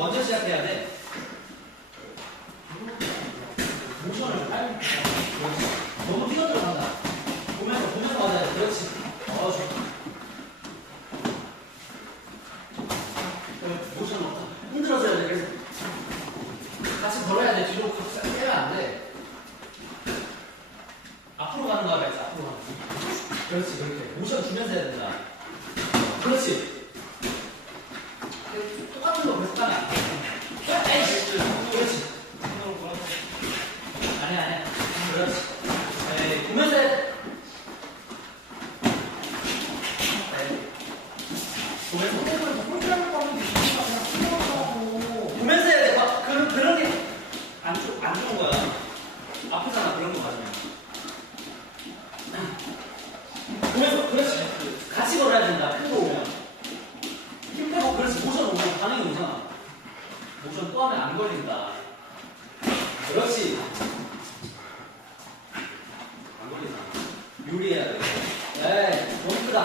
먼저 시작해야 돼. 모션을 그렇지. 너무 뛰어 들어간다. 보면서 보면서 맞아야 돼. 그렇지. 어, 좋다. 어, 모션 없다. 힘들어져야 돼. 그래서 같이 걸어야 돼. 뒤로 싹 빼면 안 돼. 앞으로 가는 거야, 그래서 앞으로 가는 거. 그렇지, 그렇게. 모션 주면서 해야 된다. 그렇지. 똑같은 거 계속 가면 안 돼. 에이씨, 그렇지. 아니야, 아니야. 그렇지. 에이, 보면서 해. 에이. 보면서. 보면서 해야 돼. 막, 그런, 그런 게 안 좋, 안 좋은 거야. 아프잖아, 그런 거 맞으면. 보면서, 그렇지. 같이 걸어야 된다, 큰 거 오면. 힘 빼고, 그렇지. 모션 오면 반응이 오잖아. 모션 또 하면 안 걸린다. 그렇지. 안 걸린다. 유리해야 돼. 에이, 너무 크다.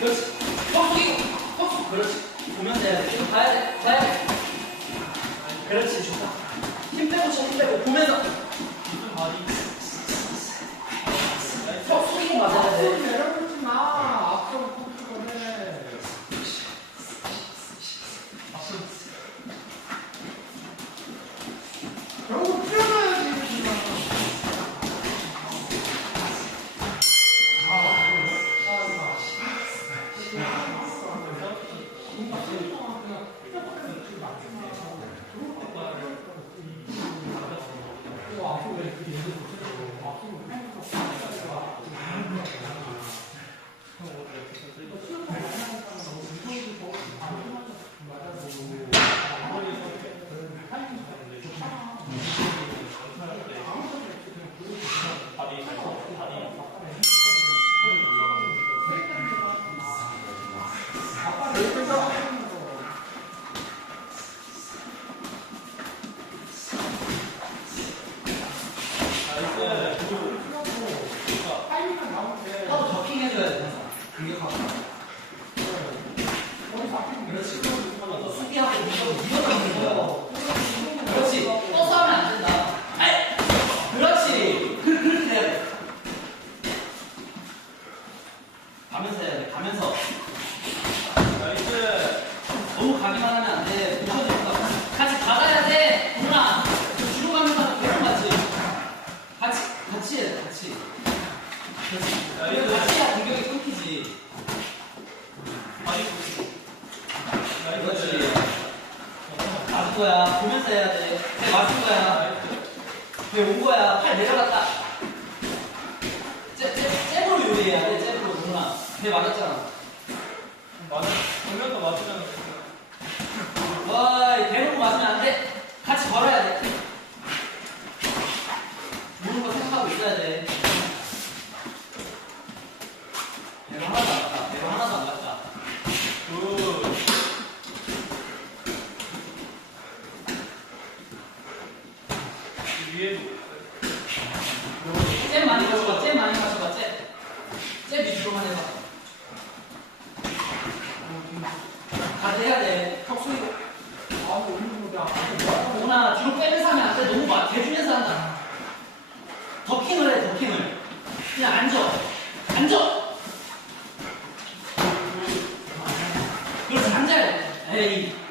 그렇지. 턱 숙이고. 그렇지. 보면서 해야 돼. 계속 가야 돼. 가야 돼. 그렇지. 좋다. 힘 빼고 쳐, 힘 빼고. 보면서. 턱 숙이고 맞아야 돼. 하도 더킹 해줘야 돼, 항상. 공격하고. 그렇지. 또 수비하고 이거 밀어넣는 거야. 그렇지. 떠서 하면 안 된다. 아이! 그렇지. 그, 그렇게 해야 돼. 가면서 해야 돼, 가면서. 너무 가기만 하면 안 돼. 붙여주는 거. 같이 받아야 돼. 누나. 뒤로 가면서 하면 계속 맞지. 같이, 같이 해야 돼, 같이. 그렇지. 같이 해야 공격이 끊기지. 그렇지. 맞은 거야. 보면서 해야 돼. 배 맞은 거야. 배온 거야. 팔 내려갔다. 잽, 잽, 잽으로 요리해야 돼. 잽으로 누나. 배 맞았잖아. 와, 대놓고 맞으면 안 돼. 같이 걸어야 돼. 모르는 거 생각하고 있어야 돼. 배가 하나도 안 갔다. 배가 하나도 안 갔다. 잼 많이 가져가. 잼 많이 가져가. 잼. 잼 위주로만 해봐. 가드 해야 돼. 턱 숙이고. 누나 뒤로 빼면서 하면 안 돼. 너무 막 대주면서 한다. 더킹을 해, 더킹을. 그냥 앉아. 앉아! 그렇지, 앉아야 돼. 에이.